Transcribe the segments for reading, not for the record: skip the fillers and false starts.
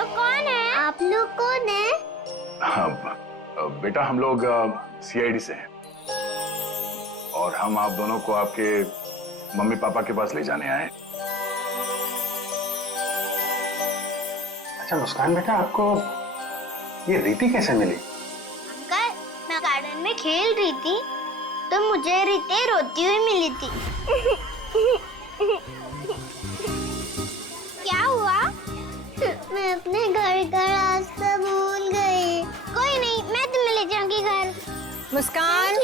लोग कौन है? आप लोग कौन है? बेटा हम लोग सीआईडी से हैं और हम आप दोनों को आपके मम्मी पापा के पास ले जाने आए। अच्छा मुस्कान बेटा, आपको ये रीति कैसे मिली? अंकल, मैं गार्डन में खेल रही थी तो मुझे रीति रोती हुई मिली थी। क्या हुआ? मैं अपने घर का रास्ता भूल गई। कोई नहीं, मैं तुम्हें ले जाऊंगी घर। मुस्कान,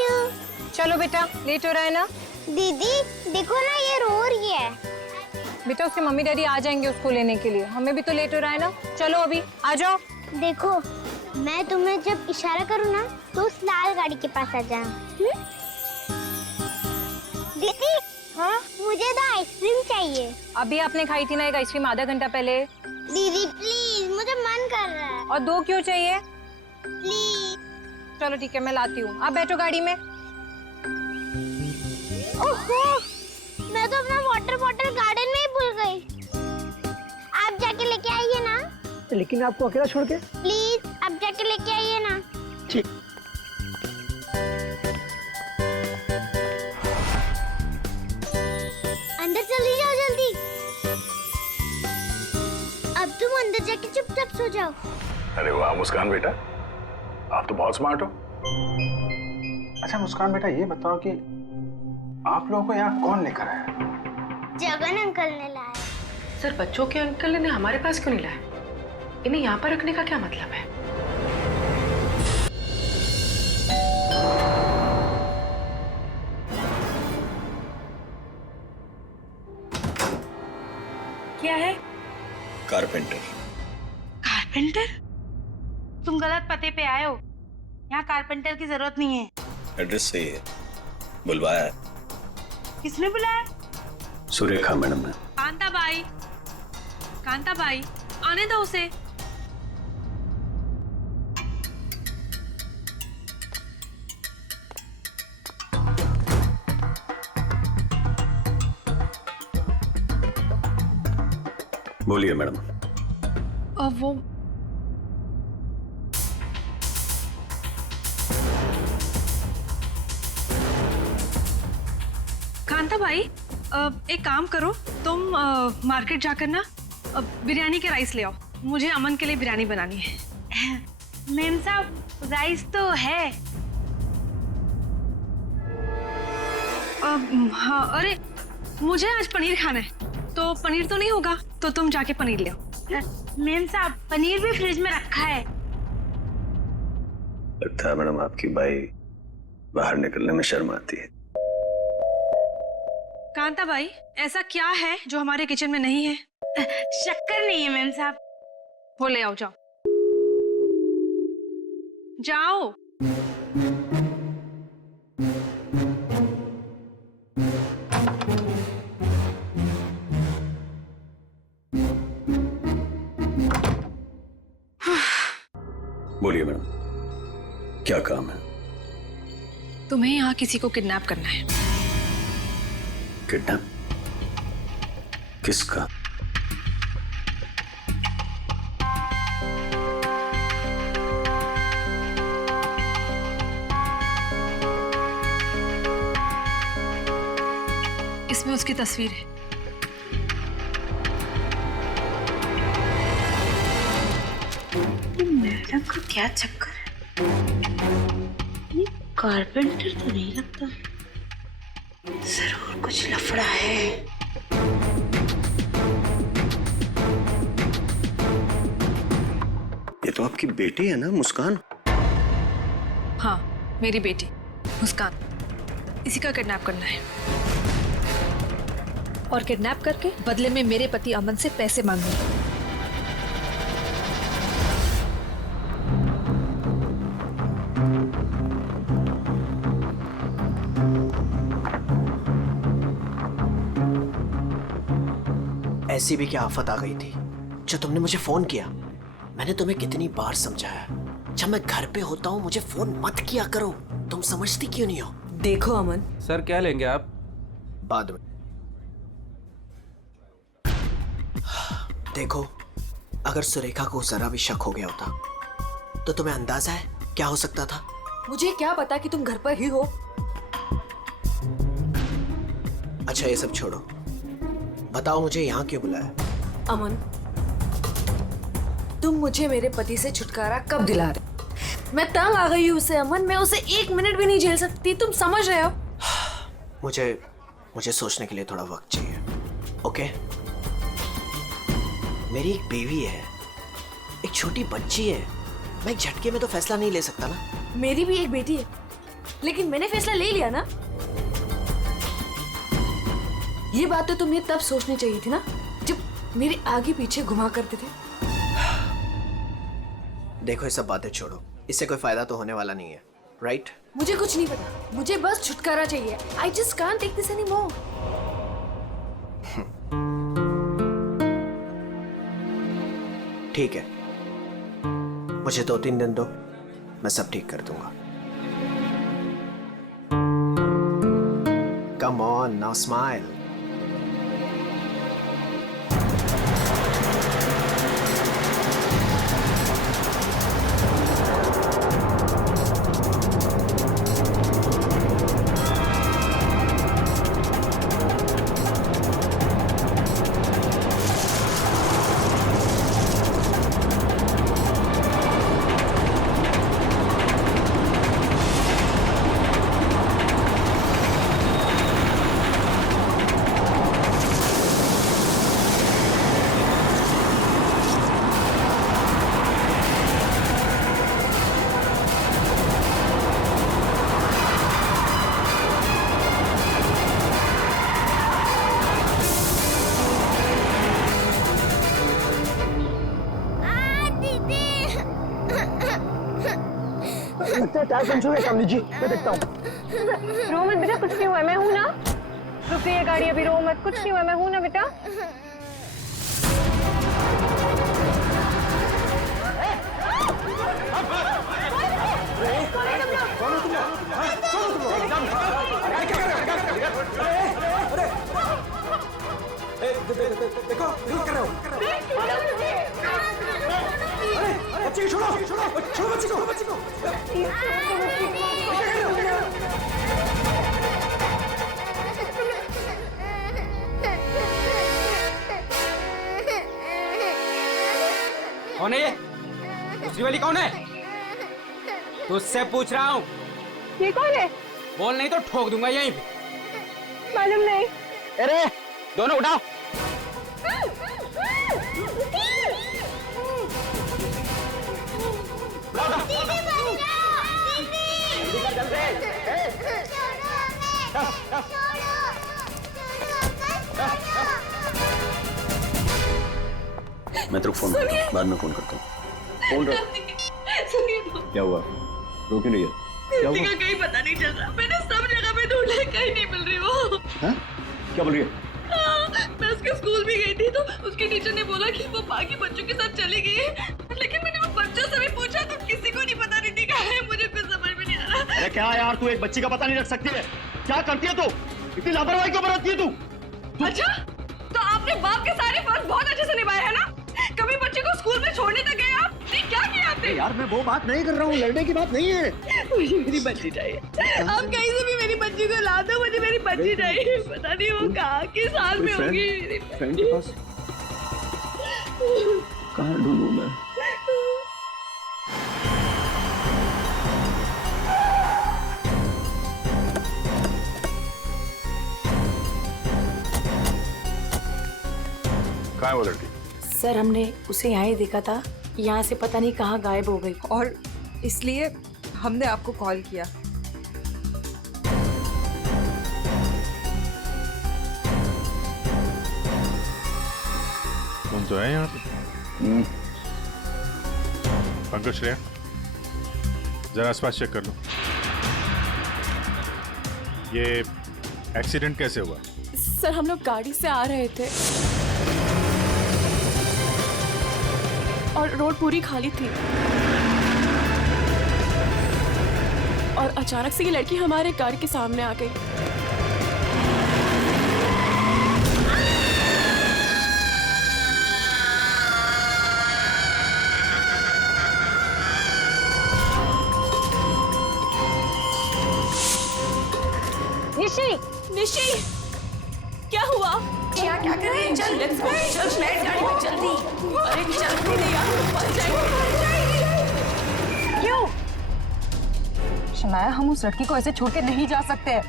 चलो बेटा, लेट हो रहा है ना? दीदी देखो ना, ये रो रही है। बेटा उसके मम्मी डैडी आ जाएंगे उसको लेने के लिए, हमें भी तो लेट हो रहा है ना। चलो अभी आ जाओ। देखो, मैं तुम्हें जब इशारा करूँ ना तो उस लाल गाड़ी के पास आ जाना। दीदी, हाँ मुझे तो आइसक्रीम चाहिए। अभी आपने खाई थी ना एक आइसक्रीम आधा घंटा पहले। दीदी प्लीज, मुझे मन कर रहा है। और 2 क्यों चाहिए? प्लीज। चलो ठीक है, मैं लाती हूँ, आप बैठो गाड़ी में। ओहो, मैं तो अपना वाटर बॉटल गार्डन में ही भूल गई। आप जाके लेके आइए ना। लेकिन आपको अकेला छोड़ के? प्लीज, आप जाके लेके आइए ना। ठीक। अंदर चली जाओ जल्दी। अब तुम अंदर जाके चुपचाप सो जाओ। अरे वाह मुस्कान बेटा, आप तो बहुत स्मार्ट हो। अच्छा मुस्कान बेटा, ये बताओ कि आप लोगों को यहाँ कौन लेकर आया? जगन अंकल ने लाया। सर, बच्चों के अंकल ने हमारे पास क्यों नहीं लाया? इन्हें यहाँ पर रखने का क्या मतलब है? क्या है? कारपेंटर। कारपेंटर? तुम गलत पते पे आए हो। यहाँ कारपेंटर की जरूरत नहीं है। एड्रेस सही है, बुलवाया है। किसने बुलाया? सुरेखा मैडम ने। कांता बाई, आने दो उसे। बोलिए मैडम। वो कांता भाई, एक काम करो, तुम मार्केट जाकर ना बिरयानी के राइस ले आओ। मुझे अमन के लिए बिरयानी बनानी है। मैम साहब, राइस तो है। हाँ, अरे मुझे आज पनीर खाना है, तो पनीर तो नहीं होगा, तो तुम जाके पनीर ले आओ। मैम साहब, पनीर भी फ्रिज में रखा है। लगता है मैडम आपकी बाई बाहर निकलने में शर्म आती है। कांता भाई, ऐसा क्या है जो हमारे किचन में नहीं है? शक्कर नहीं है मैम साहब। वो ले आओ, जाओ जाओ। बोलिए मैडम, क्या काम है? तुम्हें यहाँ किसी को किडनैप करना है। किडनैप? किसका? इसमें उसकी तस्वीर है। मैडम का क्या चक्कर है? ये कारपेंटर तो नहीं लगता, जरूर कुछ लफड़ा है। ये तो आपकी बेटी है ना मुस्कान? हाँ, मेरी बेटी मुस्कान, इसी का किडनैप करना है। और किडनैप करके बदले में मेरे पति अमन से पैसे मांगूंगी। ऐसी भी क्या आफत आ गई थी जो तुमने मुझे फोन किया? मैंने तुम्हें कितनी बार समझाया, जब मैं घर पे होता हूँ मुझे फोन मत किया करो। तुम समझती क्यों नहीं हो? देखो अमन, सर क्या लेंगे आप? बाद में। देखो, अगर सुरेखा को जरा भी शक हो गया होता तो तुम्हें अंदाजा है क्या हो सकता था? मुझे क्या पता कि तुम घर पर ही हो। अच्छा ये सब छोड़ो, बताओ मुझे यहाँ क्यों बुलाया? अमन, तुम मुझे मेरे पति से छुटकारा कब दिला रहे? मैं तंग आ गई हूँ उसे अमन, मैं उसे 1 मिनट भी नहीं झेल सकती, तुम समझ रहे हो? मुझे सोचने के लिए थोड़ा वक्त चाहिए, ओके? मेरी एक बेबी है, एक छोटी बच्ची है, मैं एक झटके में तो फैसला नहीं ले सकता ना। मेरी भी एक बेटी है, लेकिन मैंने फैसला ले लिया ना। ये बात तो तुम्हें तब सोचनी चाहिए थी ना, जब मेरे आगे पीछे घुमा करते थे। देखो ये सब बातें छोड़ो, इससे कोई फायदा तो होने वाला नहीं है, राइट? मुझे कुछ नहीं पता, मुझे बस छुटकारा चाहिए। I just can't take this anymore. ठीक है, मुझे 2-3 दिन दो, मैं सब ठीक कर दूंगा। Come on, now smile. रो मत बेटा, कुछ नहीं हुआ, मैं हूं ना। रुक गई है गाड़ी, अभी रो मत, कुछ नहीं हुआ, मैं हूं ना बेटा। देखो कर रहे हो। बच्चे को छोड़ो, छोड़ो बच्चे को। कौन है ये? दूसरी वाली कौन है? तुझसे पूछ रहा हूँ। ये कौन है? बोल नहीं तो ठोक दूंगा यहीं पे। मालूम नहीं। अरे दोनों उठाओ। मैं तेरे को फोन करता हूँ, बाद में फोन करता हूँ। फोन रख। क्या हुआ? रो क्यों रही है? क्या हुआ? कहीं पता नहीं चल रहा, मैंने सब जगह पे ढूंढा, कहीं नहीं मिल रही वो। हाँ? क्या बोल रही है? मैं उसके स्कूल भी गई थी तो उसके टीचर ने बोला कि वो बाकी बच्चों के साथ चली गई है, लेकिन मैंने वो बच्चों से भी पूछा तो किसी को नहीं पता रिद्धि कहाँ है। मुझे कुछ समझ में नहीं आ रहा। अरे क्या यार, तू एक बच्ची का पता नहीं रख सकती है? क्या करती है तू? इतनी लापरवाही क्यों बरतती है तू? अच्छा, तो आपने बाप के सारे फर्ज बहुत अच्छे से निभाए है ना? कभी बच्चे को स्कूल में छोड़ने तक गए आप? नहीं, क्या किया आपने? यार मैं वो बात नहीं कर रहा हूँ, लड़ने की बात नहीं है। मुझे मेरी बच्ची चाहिए। आप कहीं से भी मेरी बच्ची को ला दो, मुझे मेरी बच्ची चाहिए। पता नहीं वो कहाँ किस हाल में होगी। फ्रेंड के पास कहाँ ढूंढूं मैं? कहाँ है वो लड़की? सर हमने उसे यहाँ ही देखा था, यहाँ से पता नहीं कहाँ गायब हो गई, और इसलिए हमने आपको कॉल किया। तुम तो है यहाँ पे? पंकज, श्रेया जरा आसपास चेक कर लो। ये एक्सीडेंट कैसे हुआ? सर हम लोग गाड़ी से आ रहे थे और रोड पूरी खाली थी और अचानक से ये लड़की हमारे गाड़ी के सामने आ गई। निशी, क्या हुआ? क्या क्या कर रही है? चल लेट्स गो, चल बैठ गाड़ी में जल्दी। अरे चल नहीं यार, मर जाएगी। क्यों? शनाया, हम उस लड़की को ऐसे छोड़ के नहीं जा सकते।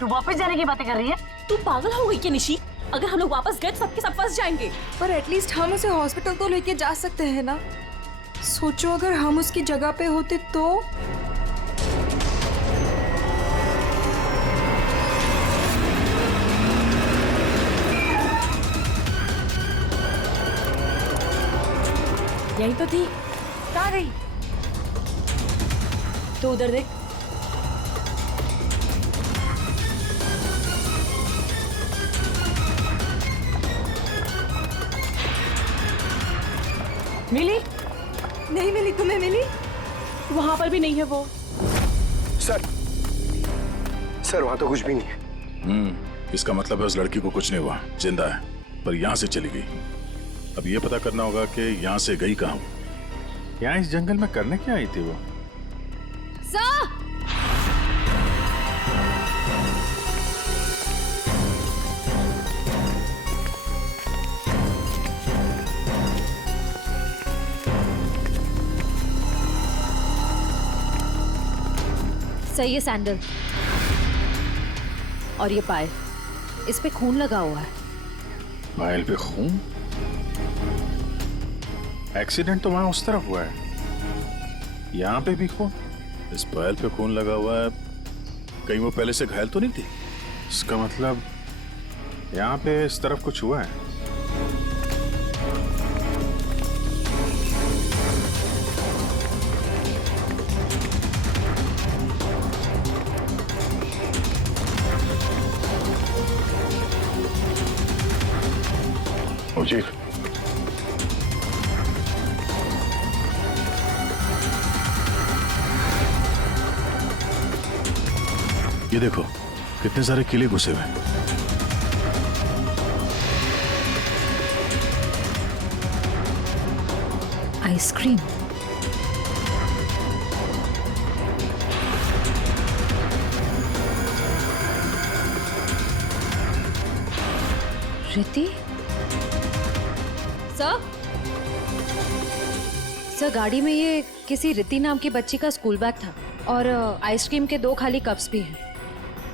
तू वापस जाने की बातें कर रही है? तू पागल हो गई क्या निशी? अगर हम लोग वापस गए तो सबके सब फंस जाएंगे। पर एटलीस्ट हम उसे हॉस्पिटल तो लेके जा सकते हैं ना। सोचो अगर हम उसकी जगह पे होते तो। यही तो थी। कहाँ गई? तो उधर देख। मिली? नहीं मिली। तुम्हें मिली? वहां पर भी नहीं है वो। सर वहां तो कुछ भी नहीं है। इसका मतलब है उस लड़की को कुछ नहीं हुआ, जिंदा है, पर यहाँ से चली गई। अब ये पता करना होगा कि यहाँ से गई कहाँ। यहाँ इस जंगल में करने क्या आई थी वो? सही है सैंडल। और ये पायल, इस पे खून लगा हुआ है। पायल पे खून? एक्सीडेंट तो वहां उस तरफ हुआ है, यहाँ पे भी खून? इस पायल पे खून लगा हुआ है, कहीं वो पहले से घायल तो नहीं थी? इसका मतलब यहाँ पे इस तरफ कुछ हुआ है। चीफ, ये देखो कितने सारे किले घुसे हुए हैं। आइसक्रीम। रिति? सर गाड़ी में ये किसी रिति नाम की बच्ची का स्कूल बैग था और आइसक्रीम के 2 खाली कप्स भी हैं।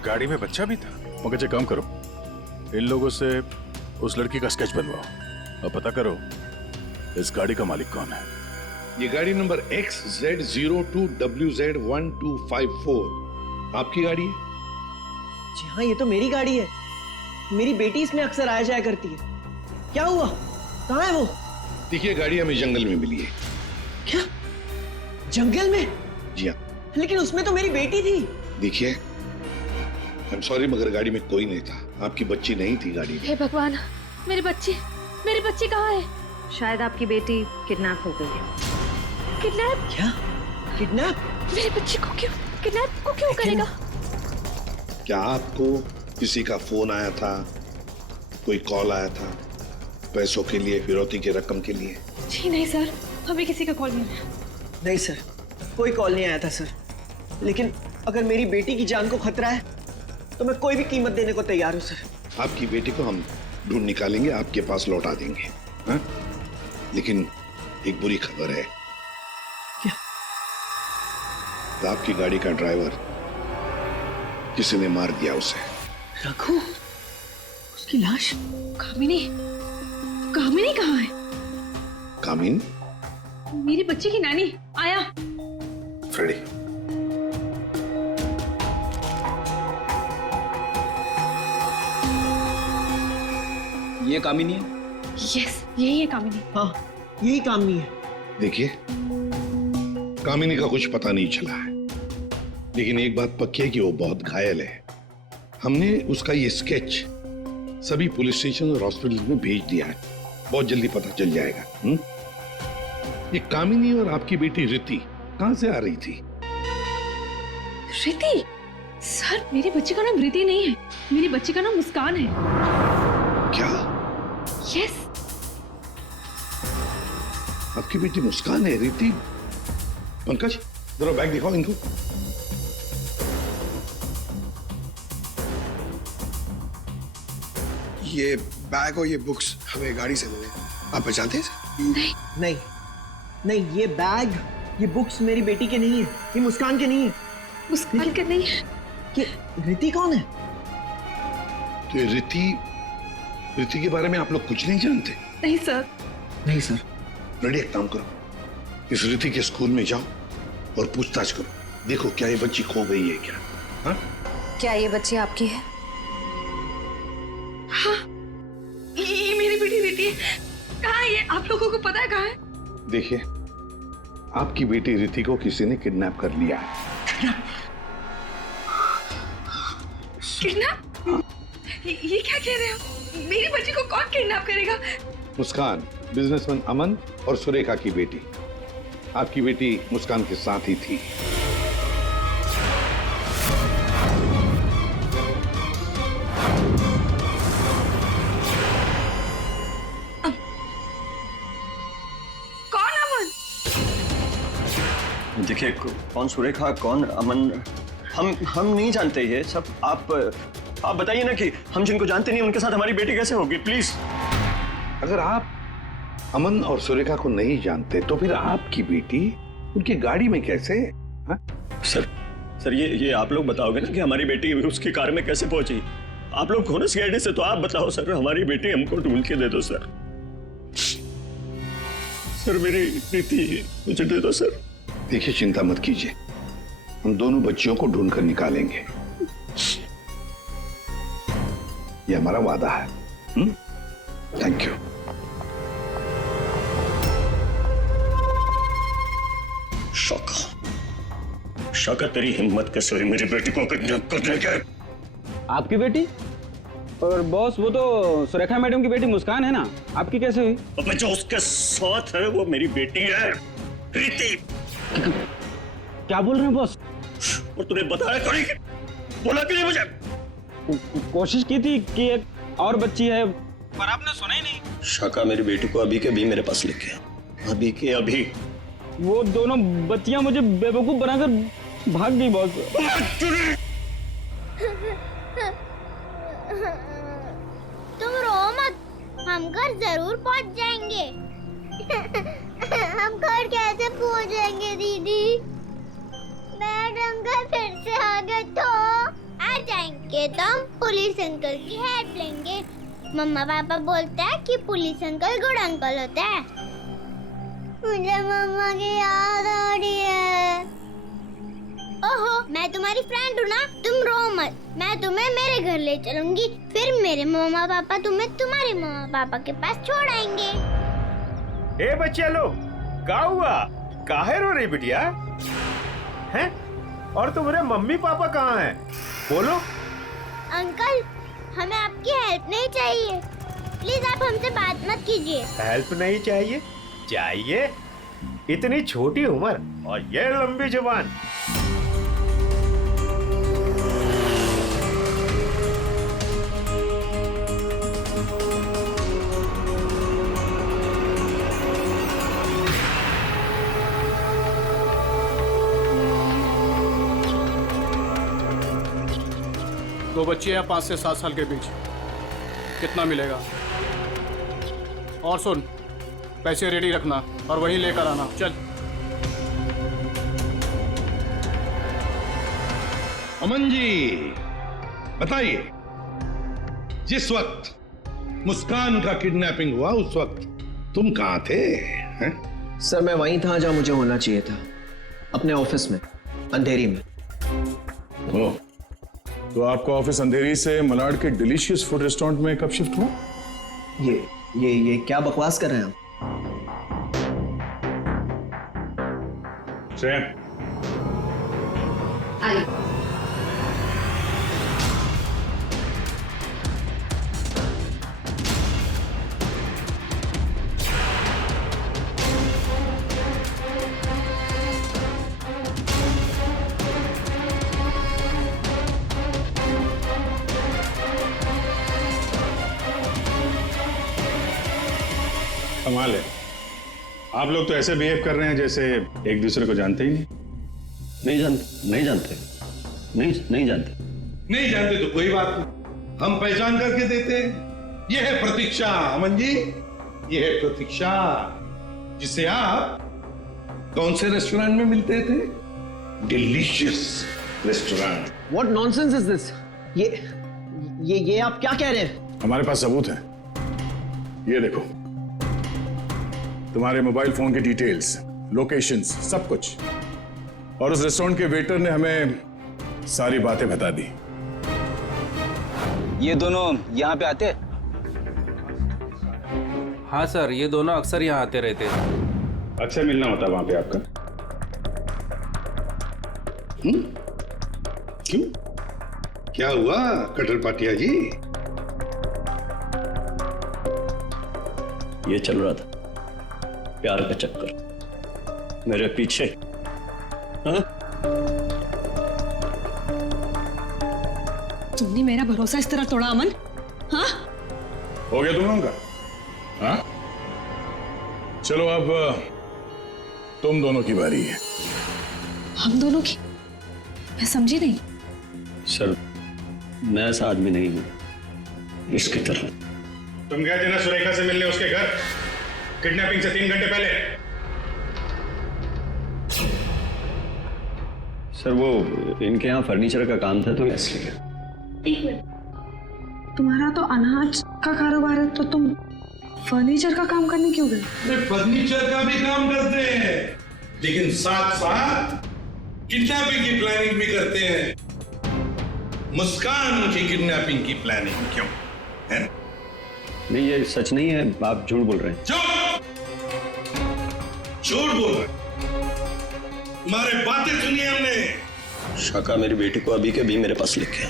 गाड़ी में बच्चा भी था? मगर एक काम करो, इन लोगों से उस लड़की का स्केच बनवाओ और पता करो इस गाड़ी का मालिक कौन है। ये गाड़ी नंबर XZ02WZ1254 आपकी गाड़ी है? जी हाँ, ये तो मेरी गाड़ी है। मेरी बेटी इसमें अक्सर आया जाया करती है। क्या हुआ? कहाँ है वो? देखिए, गाड़ी हमें जंगल में मिली है। क्या? जंगल में? जी हाँ। लेकिन उसमें तो मेरी बेटी थी। देखिए, आई एम सॉरी मगर गाड़ी में कोई नहीं था। आपकी बच्ची नहीं थी गाड़ी में। हे भगवान, मेरी बच्ची कहाँ है? शायद आपकी बेटी किडनैप हो गई है। किडनैप? क्या? किडनैप? मेरी बच्ची को क्यों करेगा? क्या आपको किसी का फोन आया था, कोई कॉल आया था पैसों के लिए, फिरौती की रकम के लिए? जी नहीं सर, हमें किसी का कॉल नहीं आया। नहीं सर, कोई कॉल नहीं आया था सर। लेकिन अगर मेरी बेटी की जान को खतरा है तो मैं कोई भी कीमत देने को तैयार हूँ सर। आपकी बेटी को हम ढूंढ निकालेंगे, आपके पास लौटा देंगे। हाँ? लेकिन एक बुरी खबर है। क्या? आपकी गाड़ी का ड्राइवर किसी ने मार दिया उसे। रघु? उसकी लाश? कामिनी कहाँ है? कामिनी? मेरी बच्ची की नानी। आया। फ्रेडी, ये कामिनी है? यस, यही है कामिनी। हाँ, यही कामिनी है। देखिए, कामिनी का कुछ पता नहीं चला है, लेकिन एक बात पक्की है कि वो बहुत घायल है। हमने उसका ये स्केच सभी पुलिस स्टेशन और हॉस्पिटल में भेज दिया है। बहुत जल्दी पता चल जाएगा। ये कामिनी और आपकी बेटी रिति कहां से आ रही थी? रिति? सर, मेरी बच्ची का नाम रिति नहीं है, मेरी बच्ची का नाम मुस्कान है। क्या? यस। आपकी बेटी मुस्कान है? रिति? पंकज, जरा बैग दिखाओ इनको। ये बैग और ये बुक्स हमें गाड़ी से मिले। आप पहचानते हैं इसे? नहीं नहीं, ये बैग ये बुक्स मेरी बेटी के नहीं है, ये मुस्कान के नहीं है। मुस्कान के नहीं है? ये रिति कौन है? तो ये रिति के बारे में आप लोग कुछ नहीं जानते? नहीं सर। नहीं सर। रेडी, एक काम करो, इस रिति के स्कूल में जाओ और पूछताछ करो, देखो क्या ये बच्ची खो गई है क्या? हाँ? क्या ये बच्ची आपकी है? हाँ, ये मेरी बेटी रिति है। कहाँ है ये? आप लोगों को पता है कहाँ है? देखिए, आपकी बेटी रिति को किसी ने किडनैप कर लिया है। किडनैप? ये क्या कह रहे हो? मेरी बच्ची को कौन किडनैप करेगा? मुस्कान, बिजनेसमैन अमन और सुरेखा की बेटी। आपकी बेटी मुस्कान के साथ ही थी। कौन अमन? देखिए, कौन सुरेखा कौन अमन, हम नहीं जानते ये सब। आप बताइए ना कि हम जिनको जानते नहीं उनके साथ हमारी बेटी कैसे होगी, प्लीज। अगर आप अमन और सुरेखा को नहीं जानते तो फिर आपकी बेटी उनकी गाड़ी में कैसे? हा? सर ये आप लोग बताओगे ना कि हमारी बेटी उसकी कार में कैसे पहुंची? आप लोग हो ना सीआईडी से, तो आप बताओ सर, हमारी बेटी हमको ढूंढ के दे दो सर। सर मेरी बेटी मुझे दे दो सर। देखिए, चिंता मत कीजिए, हम दोनों बच्चियों को ढूंढ कर निकालेंगे, ये हमारा वादा है। Thank you. शौका, तेरी हिम्मत कैसे हुई मेरी बेटी को किडनैप करने के? आपकी बेटी? और बॉस, वो तो सुरेखा मैडम की बेटी मुस्कान है ना, आपकी कैसे हुई? अब जो उसके साथ है वो मेरी बेटी है, प्रीति। क्या बोल रहे हैं बॉस? और तूने बताया क्यों नहीं? बोला क्यों नहीं मुझे? कोशिश की थी कि एक और बच्ची है, पर आपने सुना ही नहीं। शाका मेरी बेटी को अभी के अभी मेरे पास लेके, अभी के अभी। वो दोनों बच्चियां मुझे बेवकूफ बनाकर भाग गई बॉस। तुम रो मत, हम घर जरूर पहुंच जाएंगे। हम घर कैसे पहुंचेंगे दीदी? मैडम घर फिर से आ गए तो आ जाएंगे तो हम पुलिस अंकल की हेल्प लेंगे। मम्मा पापा बोलते हैं कि पुलिस अंकल गुड अंकल होता है। मुझे मम्मा की याद आ रही है। ओहो, मैं तुम्हारी फ्रेंड हूँ ना, तुम रो मत, मैं तुम्हें मेरे घर ले चलूंगी, फिर मेरे मम्मा पापा तुम्हें तुम्हारे मम्मा पापा के पास छोड़ आएंगे। ए बच्चिया लोग, क्या हुआ? काहे रो रही बिटिया? हैं? और तुम्हारे मम्मी पापा कहाँ हैं? बोलो। अंकल, हमें आपकी हेल्प नहीं चाहिए, प्लीज आप हमसे बात मत कीजिए। हेल्प नहीं चाहिए? चाहिए? इतनी छोटी उम्र और ये लंबी जुबान। दो बच्चे हैं 5 से 7 साल के बीच, कितना मिलेगा? और सुन, पैसे रेडी रखना और वहीं लेकर आना। चल। अमन जी बताइए, जिस वक्त मुस्कान का किडनैपिंग हुआ उस वक्त तुम कहाँ थे? हैं? सर मैं वहीं था जहाँ मुझे होना चाहिए था, अपने ऑफिस में, अंधेरी में। ओ, तो आपका ऑफिस अंधेरी से मलाड के डिलीशियस फूड रेस्टोरेंट में कब शिफ्ट हुआ? ये क्या बकवास कर रहे हैं आप? कमाल है, आप लोग तो ऐसे बिहेव कर रहे हैं जैसे एक दूसरे को जानते ही नहीं। नहीं जानते नहीं जानते तो कोई बात नहीं, हम पहचान करके देते हैं। ये है प्रतीक्षा अमन जी, ये है प्रतीक्षा, जिसे आप कौन से रेस्टोरेंट में मिलते थे? Delicious restaurant. What nonsense is this? ये आप क्या कह रहे हैं? हमारे पास सबूत है। ये देखो, तुम्हारे मोबाइल फोन की डिटेल्स, लोकेशंस, सब कुछ। और उस रेस्टोरेंट के वेटर ने हमें सारी बातें बता दी। ये दोनों यहाँ पे आते हैं? हाँ सर, ये दोनों अक्सर यहाँ आते रहते हैं। अच्छा मिलना होता वहां पे आपका? क्यों, क्या हुआ कटर पाटिया जी? ये चल रहा था प्यार का चक्कर मेरे पीछे। हाँ? तुमने मेरा भरोसा इस तरह तोड़ा अमन? हाँ? हो गया तुम लोगों का? हाँ? चलो अब तुम दोनों की बारी है। हम दोनों की? मैं समझी नहीं। सर, मैं ऐसा आदमी नहीं हूं इसकी तरह। तुम गए थे ना सुरेखा से मिलने उसके घर, किडनैपिंग से 3 घंटे पहले। सर, वो इनके यहाँ फर्नीचर का काम था तो इसलिए। एक मिनट, तुम्हारा तो अनाज का कारोबार है, तो तुम फर्नीचर का काम करने क्यों गए? फर्नीचर का भी काम करते हैं, लेकिन साथ साथ किडनैपिंग की प्लानिंग भी करते हैं। मुस्कान की किडनैपिंग की प्लानिंग क्यों है? नहीं, ये सच नहीं है, आप झूठ बोल रहे हैं। झूठ बोल रहे हैं? तुम्हारे बातें सुनी हमने। शाका मेरी बेटी को अभी के अभी मेरे पास लेके आ,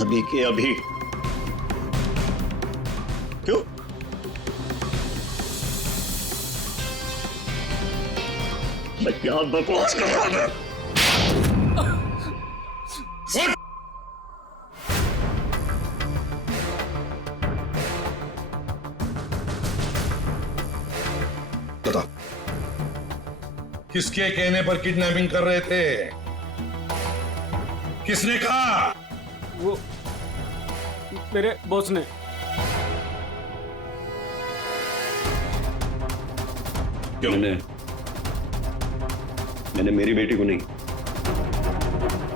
अभी के अभी। क्यों? मैं क्या बकवास कर रहा था? बताओ, किसके कहने पर किडनैपिंग कर रहे थे? किसने कहा? वो मेरे बॉस ने। क्यों? मैंने मेरी बेटी को नहीं,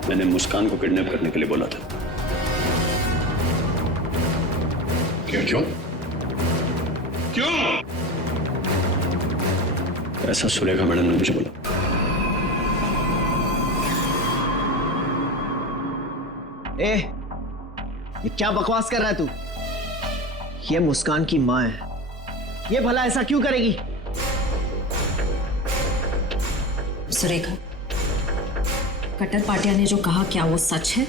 मैंने मुस्कान को किडनैप करने के लिए बोला था। क्यों क्यों क्यों? ऐसा सुरेखा मैडम ने मुझे बोला। ये क्या बकवास कर रहा है तू? ये मुस्कान की माँ है, ये भला ऐसा क्यों करेगी? सुरेखा, कटर पाटिया ने जो कहा, क्या वो सच है?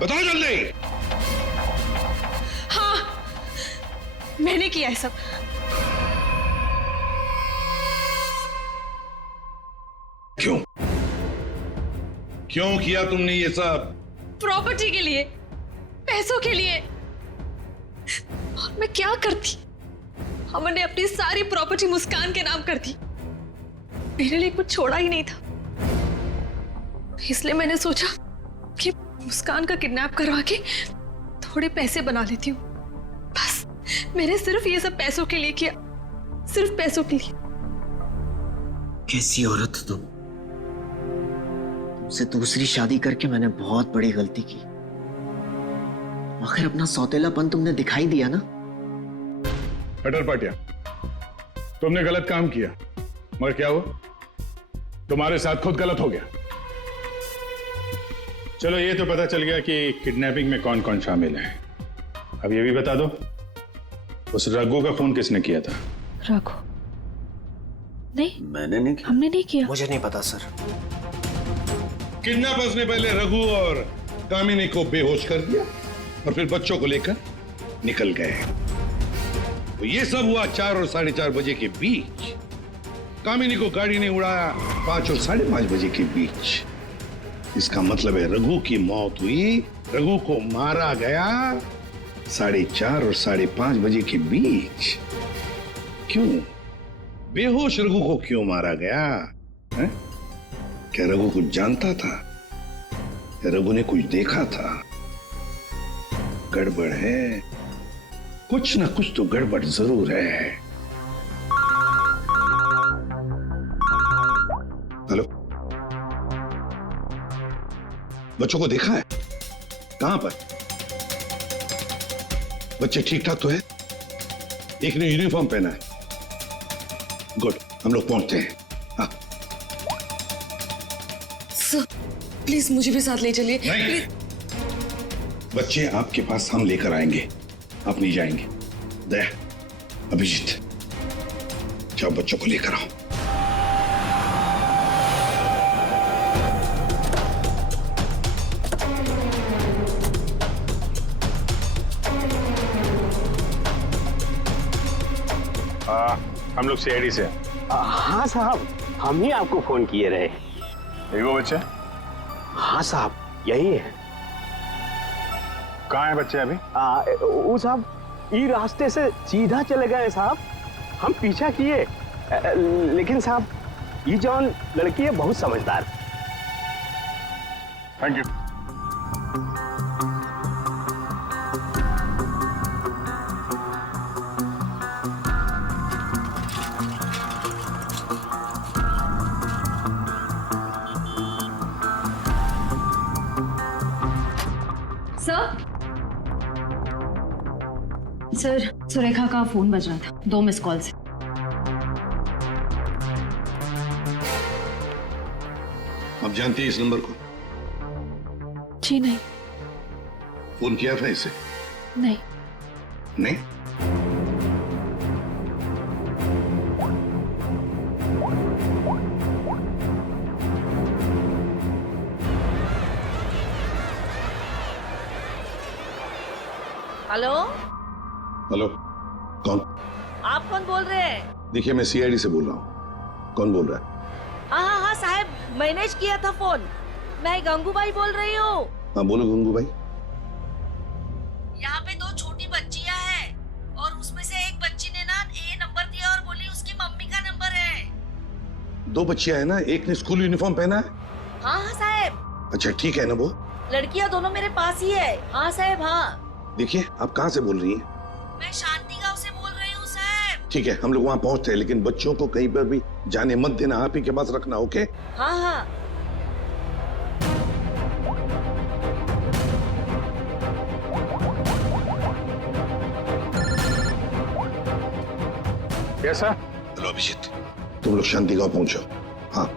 बताओ जल्दी। हाँ, मैंने किया है सब। क्यों क्यों किया तुमने ये सब? प्रॉपर्टी के लिए, पैसों के लिए। और मैं क्या करती? हमने अपनी सारी प्रॉपर्टी मुस्कान के नाम कर दी। मेरे लिए कुछ छोड़ा ही नहीं था, इसलिए मैंने सोचा कि मुस्कान का किडनैप करवा के थोड़े पैसे बना लेती हूँ। बस मैंने सिर्फ ये सब पैसों के लिए किया, सिर्फ पैसों के लिए। कैसी औरत हो तुम? तुमसे दूसरी शादी करके मैंने बहुत बड़ी गलती की। आखिर अपना सौतेलापन तुमने दिखाई दिया ना। कटर पाटिया, तुमने गलत काम किया, मगर क्या हुआ? तुम्हारे साथ खुद गलत हो गया। चलो, ये तो पता चल गया कि किडनैपिंग में कौन कौन शामिल है। अब ये भी बता दो, उस रघु का फोन किसने किया था? रघु? नहीं, मैंने नहीं किया। हमने नहीं किया। मुझे नहीं पता सर। किडनैपर्स ने पहले रघु और कामिनी को बेहोश कर दिया और फिर बच्चों को लेकर निकल गए। तो ये सब हुआ 4 और 4:30 बजे के बीच। कामिनी को गाड़ी ने उड़ाया 5 और 5:30 बजे के बीच। इसका मतलब है रघु की मौत हुई, रघु को मारा गया 4:30 और 5:30 बजे के बीच। क्यों? बेहोश रघु को क्यों मारा गया है? क्या रघु कुछ जानता था? या रघु ने कुछ देखा था? गड़बड़ है, कुछ ना कुछ तो गड़बड़ जरूर है। हेलो, बच्चों को देखा है? कहां पर? बच्चे ठीक ठाक तो है? एक ने यूनिफॉर्म पहना है। गुड, हम लोग पहुंचते हैं। हाँ। सर प्लीज मुझे भी साथ ले चलिए। नहीं, बच्चे आपके पास हम लेकर आएंगे, आप नहीं जाएंगे। दया, अभिजीत, जाओ बच्चों को लेकर आओ। हम लोग सीआईडी से। हाँ साहब, हम ही आपको फोन किए रहे। वो बच्चे? हाँ साहब, यही है। कहाँ है बच्चे अभी? वो साहब ये रास्ते से सीधा चले गए साहब। हम पीछा किए, लेकिन साहब ये जौन लड़की है बहुत समझदार। Thank you. सर, सुरेखा का फोन बज रहा था 2 मिस कॉल से। आप जानती हैं इस नंबर को? जी नहीं। फोन किया था इसे? नहीं। नहीं? हेलो, हेलो, कौन? आप कौन बोल रहे हैं? देखिए, मैं सीआईडी से बोल रहा हूँ। कौन बोल रहा है? हाँ साहब, मैंने किया था फोन। मैं गंगूबाई बोल रही हूँ। हाँ बोलो गंगूबाई। यहाँ पे 2 छोटी बच्चियाँ हैं और उसमें से एक बच्ची ने ना ये नंबर दिया और बोली उसकी मम्मी का नंबर है। 2 बच्चियां हैं ना, एक ने स्कूल यूनिफॉर्म पहना है। हाँ साहब। अच्छा ठीक है ना, वो लड़कियाँ दोनों मेरे पास ही है। हाँ साहब। हाँ देखिए, आप कहाँ से बोल रही हैं? मैं शांति गांव से बोल रही हूँ साहब। ठीक है, हम लोग वहाँ पहुँचते हैं, लेकिन बच्चों को कहीं पर भी जाने मत देना, आप ही के पास रखना। ओके? हाँ हाँ। कैसा? हेलो अभिजीत, तुम लोग शांति गांव पहुंचो। हाँ,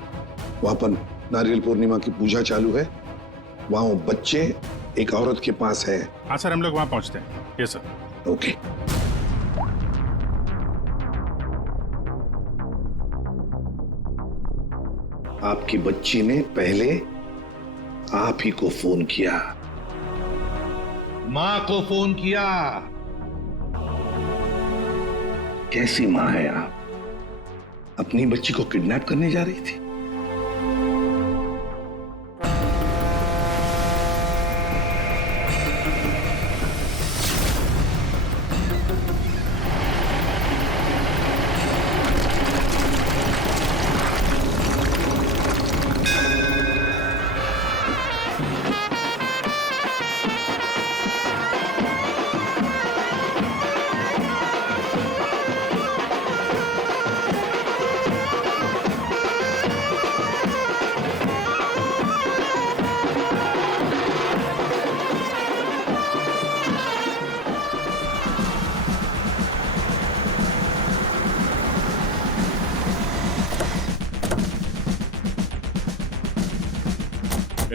वहाँ पर नारियल पूर्णिमा की पूजा चालू है। वहाँ वो बच्चे एक औरत के पास है। हाँ सर, हम लोग वहाँ पहुँचते हैं। Yes sir. ओके। आपकी बच्ची ने पहले आप ही को फोन किया, मां को फोन किया। कैसी मां है आप? अपनी बच्ची को किडनैप करने जा रही थी?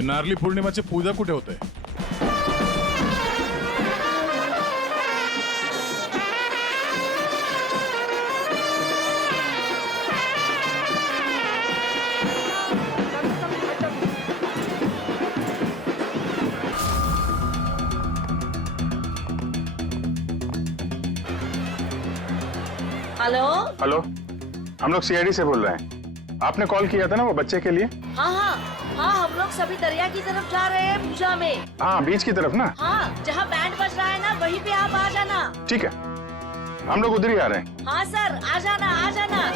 नारली पौर्णिमाची पूजा कुठे होते? हेलो। हेलो, हम लोग सीआईडी से बोल रहे हैं। आपने कॉल किया था ना वो बच्चे के लिए? हाँ हाँ हाँ, हम लोग सभी दरिया की तरफ जा रहे हैं पूजा में। हाँ, बीच की तरफ ना? हाँ, जहाँ बैंड बज रहा है ना वहीं पे आप आ जाना। ठीक है, हम लोग उधर ही आ रहे हैं। हाँ सर, आ जाना आ जाना।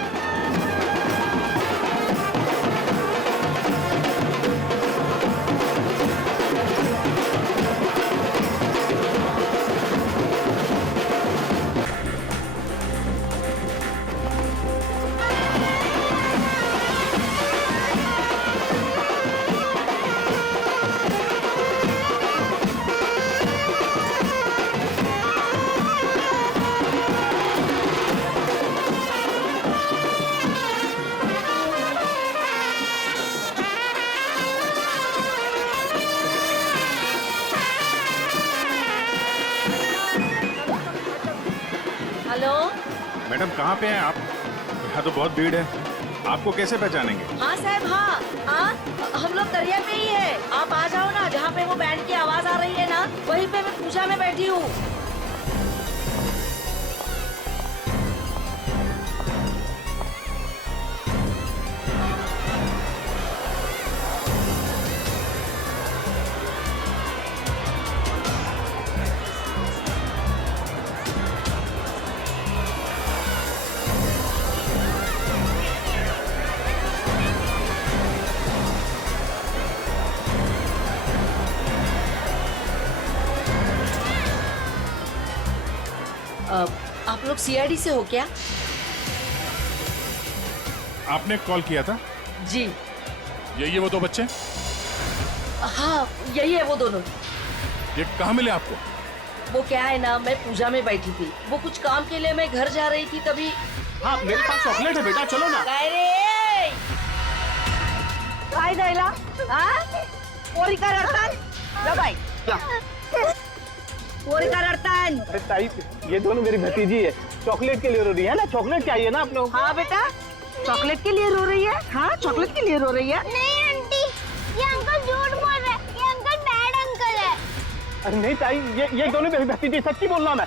मैडम कहाँ पे हैं आप? यहाँ तो बहुत भीड़ है, आपको कैसे पहचानेंगे? हाँ साहब, हाँ हाँ, हम लोग दरिया पे ही है। आप आ जाओ ना, जहाँ पे वो बैंड की आवाज आ रही है ना, वहीं पे मैं पूजा में बैठी हूँ। आप लोग सीआईडी से हो क्या? आपने कॉल किया था? जी। यही है वो दो बच्चे? हाँ यही है वो दोनों। ये कहाँ मिले आपको? वो क्या है ना, मैं पूजा में बैठी थी, वो कुछ काम के लिए मैं घर जा रही थी तभी। हाँ मेरे पास चॉकलेट है बेटा, चलो ना। काय द्यायला? हाँ? पोरी का रडतान? जा बाई. पोरी का रडतान? अरे ताई, ये दोनों मेरी भतीजी है, चॉकलेट के लिए रो रही है ना, चॉकलेट चाहिए ना आप लोग? हाँ बेटा, चॉकलेट के लिए रो रही है? हाँ चॉकलेट के लिए रो रही है? नहीं आंटी, ये अंकल झूठ बोल रहे हैं, ये अंकल बैड अंकल है। अरे नहीं ताई, ये दोनों मेरी भतीजी, सच्ची बोल रहा मैं।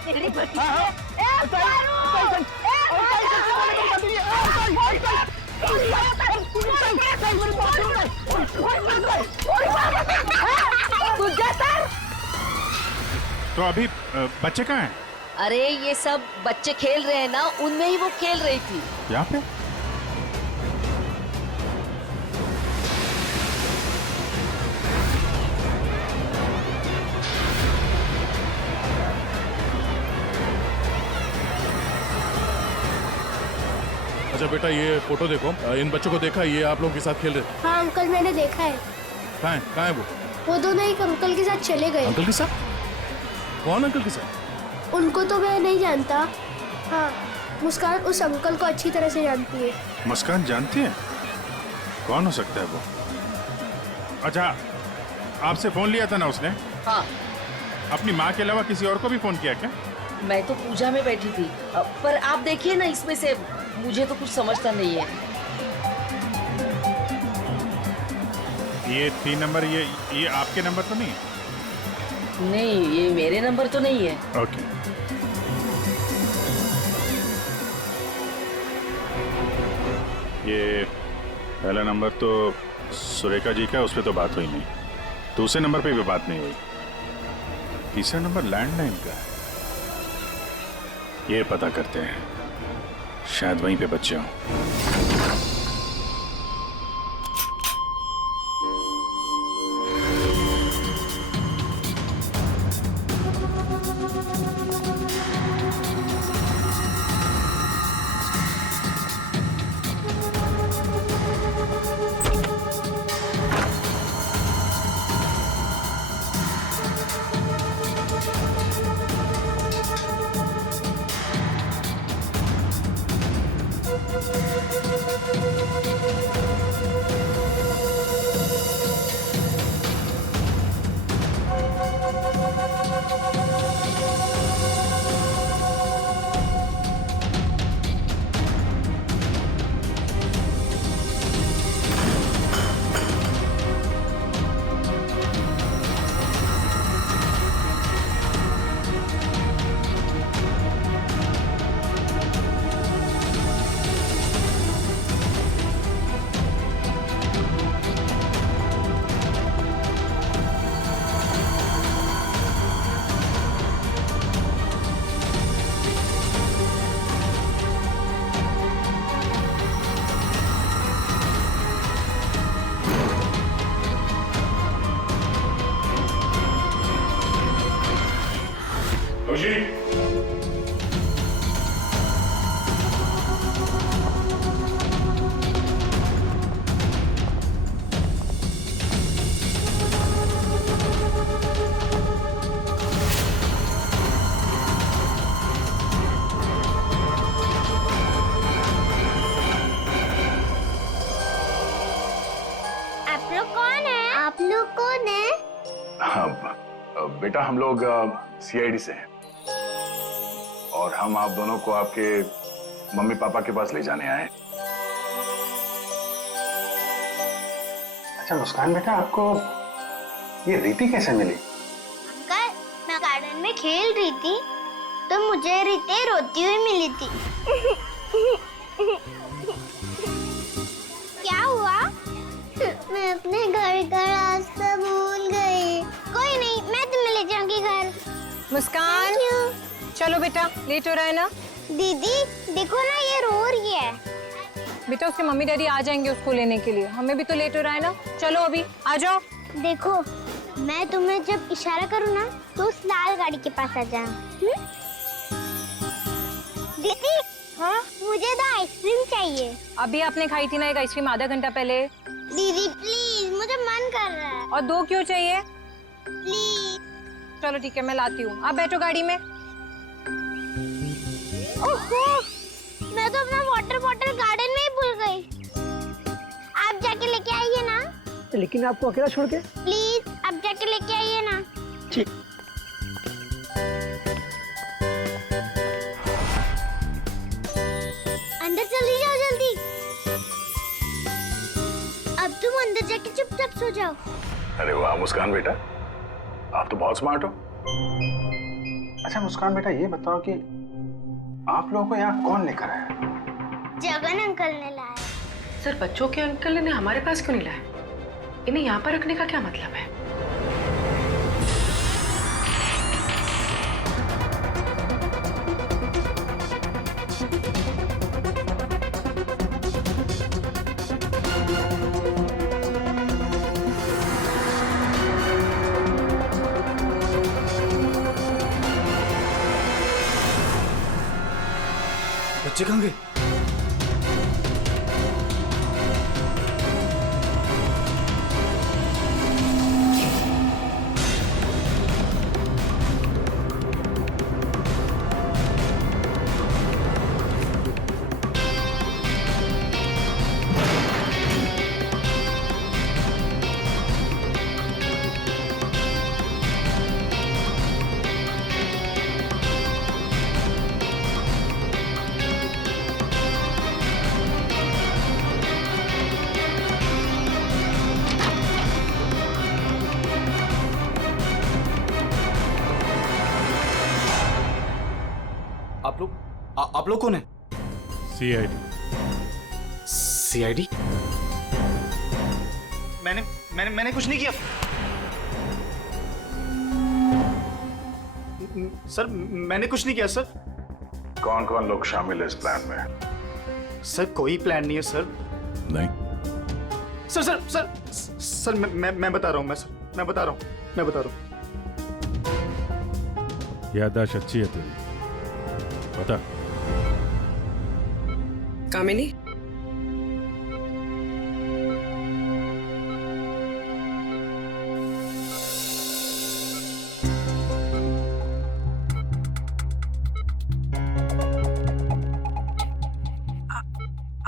तो अभी बच्चे कहाँ हैं? अरे ये सब बच्चे खेल रहे हैं ना, उनमें ही वो खेल रही थी। यहाँ पे? अच्छा बेटा, ये फोटो देखो, इन बच्चों को देखा, ये आप लोगों के साथ खेल रहे थे? हाँ अंकल, मैंने देखा है। कहाँ है वो दोनों एक अंकल के साथ चले गए। अंकल के साथ? कौन अंकल के साथ? उनको तो मैं नहीं जानता। हाँ, मुस्कान उस अंकल को अच्छी तरह से जानती है। मुस्कान जानती है? कौन हो सकता है वो? अच्छा, आपसे फोन लिया था ना उसने? हाँ। अपनी माँ के अलावा किसी और को भी फोन किया क्या? मैं तो पूजा में बैठी थी, पर आप देखिए ना, इसमें से मुझे तो कुछ समझता नहीं है। ये 3 नंबर, ये आपके नंबर तो नहीं है? नहीं, ये मेरे नंबर तो नहीं है। ओके। ये पहला नंबर तो सुरेखा जी का, उस पर तो बात हुई नहीं। दूसरे नंबर पे भी बात नहीं हुई। तीसरा नंबर लैंडलाइन का है। ये पता करते हैं, शायद वहीं पे बच्चे हों। बेटा, हम लोग सीआईडी से हैं और हम आप दोनों को आपके मम्मी पापा के पास ले जाने आए। अच्छा मुस्कान बेटा, आपको ये रीति कैसे मिली? अंकल, मैं गार्डन में खेल रही थी तो मुझे रीति रोती हुई मिली थी। क्या हुआ? मैं अपने घर का रास्ता भूल गई। कोई नहीं, मैं तुम्हें ले जाऊंगी घर। मुस्कान, चलो बेटा, लेट हो रहा है ना। दीदी देखो ना, ये रो रही है। बेटा उसके मम्मी डैडी आ जाएंगे उसको लेने के लिए, हमें भी तो लेट हो रहा है ना। चलो अभी आ जाओ। देखो, मैं तुम्हें जब इशारा करूँ ना तो उस लाल गाड़ी के पास आ जाना। दीदी, हाँ मुझे तो आइसक्रीम चाहिए। अभी आपने खाई थी ना एक आइसक्रीम आधा घंटा पहले। दीदी प्लीज, मुझे मन कर रहा है। और 2 क्यों चाहिए? प्लीज। चलो ठीक है, मैं लाती हूँ, आप बैठो गाड़ी में। ओहो, मैं तो अपना वाटर बॉटल गार्डन में ही भूल गई। आप जाके लेके आइए ना। लेकिन आपको अकेला छोड़ के? प्लीज, आप जाके लेके आइए ना। ठीक। अंदर चली जाओ जल्दी। अब तुम अंदर जाके चुपचाप सो जाओ। अरे वाह मुस्कान बेटा, आप तो बहुत स्मार्ट हो। अच्छा मुस्कान बेटा, ये बताओ कि आप लोगों को यहाँ कौन लेकर आया? जगन अंकल ने लाया। सर, बच्चों के अंकल ने हमारे पास क्यों नहीं लाया? इन्हें यहाँ पर रखने का क्या मतलब है? बच्चे कहाँ गए? आप लोग कौन है? CID। CID? मैंने कुछ नहीं किया सर, मैंने कुछ नहीं किया सर। कौन कौन लोग शामिल है इस प्लान में? सर कोई प्लान नहीं है सर। नहीं सर सर सर सर मैं बता रहा हूँ, मैं बता रहा हूँ। याददाश्त अच्छी है तेरी, पता। कामिनी,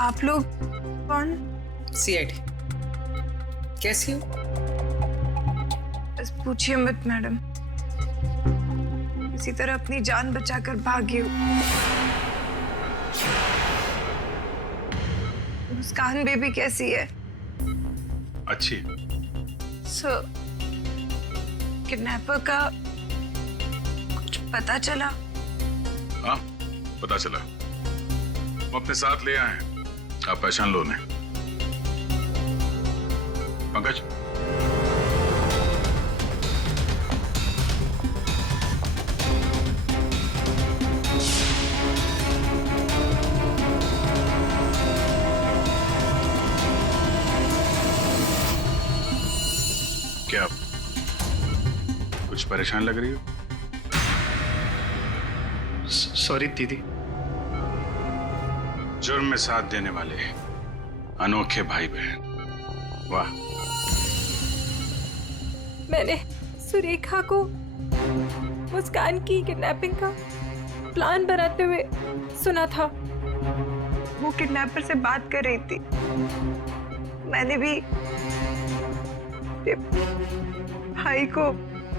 आप लोग कौन? CID। कैसी हो? बस पूछिए मत मैडम, किसी तरह अपनी जान बचाकर भागी हूँ। मुस्कान बेबी कैसी है? अच्छी। सर, किडनैपर का कुछ पता चला? हाँ पता चला, वो अपने साथ ले आए हैं, आप पहचान लो उन्हें। पंकज, क्या कुछ परेशान लग रही हो? सॉरी दीदी। जुर्म में साथ देने वाले अनोखे भाई बहन, वाह। मैंने सुरेखा को मुस्कान की किडनैपिंग का प्लान बनाते हुए सुना था। वो किडनैपर से बात कर रही थी। मैंने भी भाई को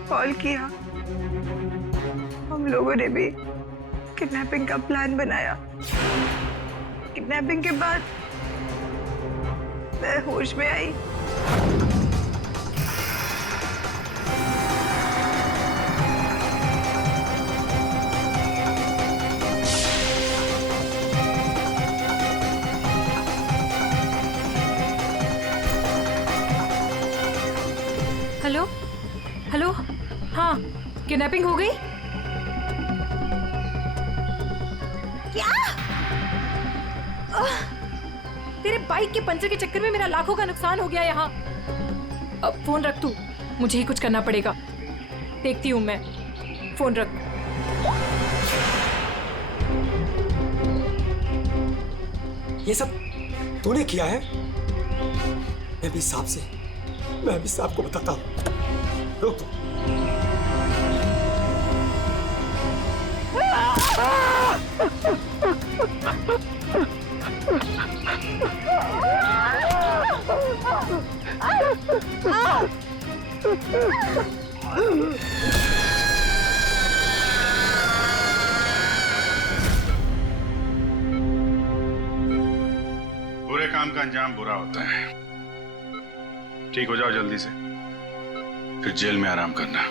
कॉल किया। हम लोगों ने भी किडनैपिंग का प्लान बनाया। किडनैपिंग के बाद मैं होश में आई। हेलो हेलो, हाँ किडनैपिंग हो गई? क्या? तेरे बाइक के पंचर के चक्कर में मेरा लाखों का नुकसान हो गया यहाँ। अब फोन रख तू, मुझे ही कुछ करना पड़ेगा। देखती हूँ मैं, फोन रख। ये सब तूने किया है? मैं भी साहब को बताता हूँ। रुक तू। बुरे काम का अंजाम बुरा होता है। ठीक हो जाओ जल्दी से, फिर जेल में आराम करना।